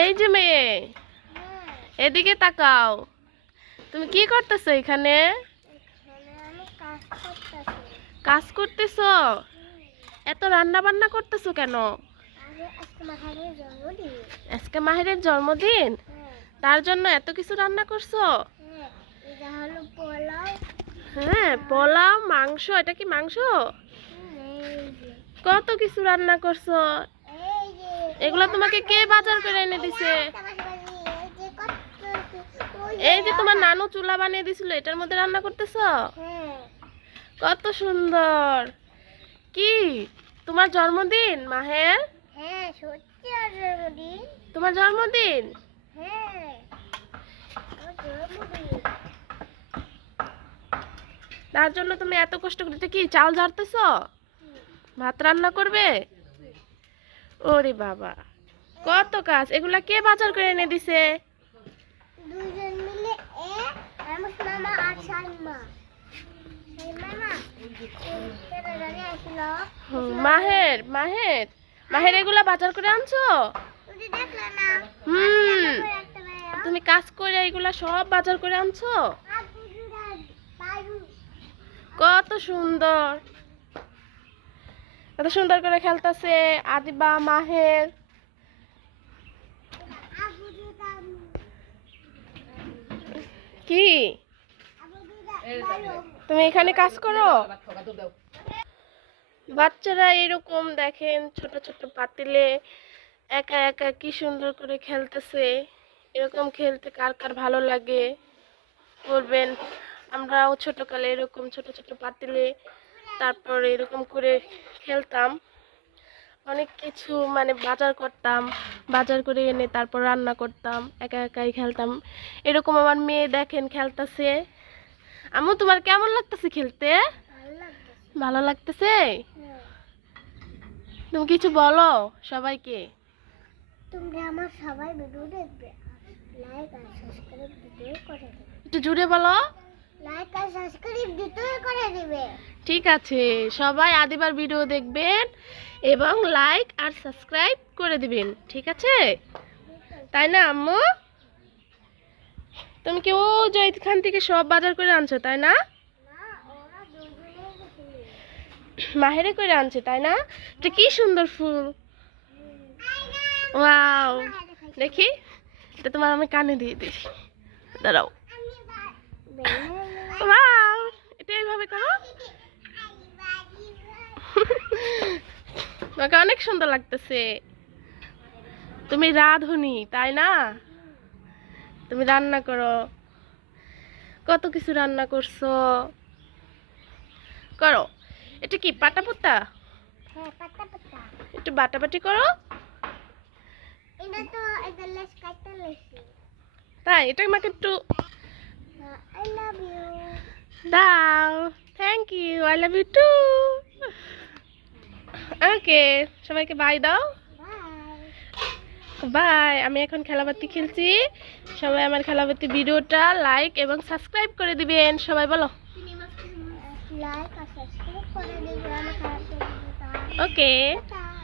এই যে মেয়ে, এদিকে তাকাও। তুমি কি করতেছো এখানে? কাজ করতেছো? এত রান্না বান্না করতেছো কেন? আজকে মাহিরের জন্মদিন, তার জন্য এত কিছু রান্না করছো? হ্যাঁ, পোলাও, মাংস। এটা কি মাংস? কত কিছু রান্না করছো। এগুলো তোমাকে কে বাজার করে এনে দিছে? এই যে তোমার নানু চুলা বানিয়ে দিছিল, এটার মধ্যে রান্না করতেছো? কত সুন্দর। কি তোমার জন্মদিন মাহের? হ্যাঁ, সত্যি আর জন্মদিন। তোমার জন্মদিন? হ্যাঁ, আমার জন্মদিন। তার জন্য তুমি এত কষ্ট করতে, কি চাল ঝাড়তেছো? ভাত রান্না করবে? ওরে বাবা, কত কাজ। এগুলা কে বাজার করে এনে দিছে? দুইজন মিলে আমার মামা আর সাইমা। মাহের মাহের মাহের এগুলা বাজার করে আনছো? তুমি কাজ করে এগুলা সব বাজার করে আনছো? কত সুন্দর, কত সুন্দর করে খেলতেছে আদিবা মাহের। কি তুমি এখানে কাজ করো? বাচ্চারা এরকম দেখেন ছোট ছোট পাতিলে একা একা কি সুন্দর করে খেলতেছে। এরকম খেলতে কার কার ভালো লাগে বলবেন। আমরাও ছোটকালে এরকম ছোট ছোট পাতিলে তারপর এরকম করে খেলতাম। অনেক কিছু মানে বাজার করতাম, বাজার করে এনে তারপর রান্না করতাম, একা একাই খেলতাম। এরকম আমার মেয়ে দেখেন খেলতেছে। আম্মু তোমার কেমন লাগতেছে খেলতে? ভালো লাগতেছে? তুমি কিছু বলো সবাইকে। তোমরা আমার সবাই ভিডিও দেখবে, লাইক আর সাবস্ক্রাইব দিতে করে দিবে। একটু জুড়ে বলো। লাইক আর সাবস্ক্রাইব দিতে করে দিবে। ঠিক আছে, সবাই আদিবার ভিডিও দেখবেন এবং লাইক আর সাবস্ক্রাইব করে দিবেন, ঠিক আছে? তাই না আম্মু? তুমি কি ও যে এখান থেকে সব বাজার করে আনছো তাই না? মাহেরে করে আনছে তাই না? এটা কি সুন্দর ফুল। ওয়াও, দেখি এটা তোমার আমি কানে দিয়ে দিই, দাঁড়াও। ওয়াও, এটা এইভাবে করো। তোমাকে অনেক সুন্দর লাগতেছে। তুমি রাঁধুনি তাই না? তুমি রান্না করো, কত কিছু রান্না করছো। করো। এটা কি পাটা পোতা? হ্যাঁ, পাতা পাতা। একটু বাটাবাটি করো। এটা তো এটা লেস কাটতে লেসি। তাই এটা আমাকে একটু আই লাভ ইউ। দাও। Thank you, I love you too. Okay, সবাইকে বাই দাও। বাই। বাই। আমি এখন খেলাবাতি খেলছি। সবাই আমার খেলাবাতি ভিডিওটা লাইক এবং সাবস্ক্রাইব করে দিবেন। সবাই বলো। লাইক আর সাবস্ক্রাইব করে দিবেন আমার খারাপ। ওকে। টাটা।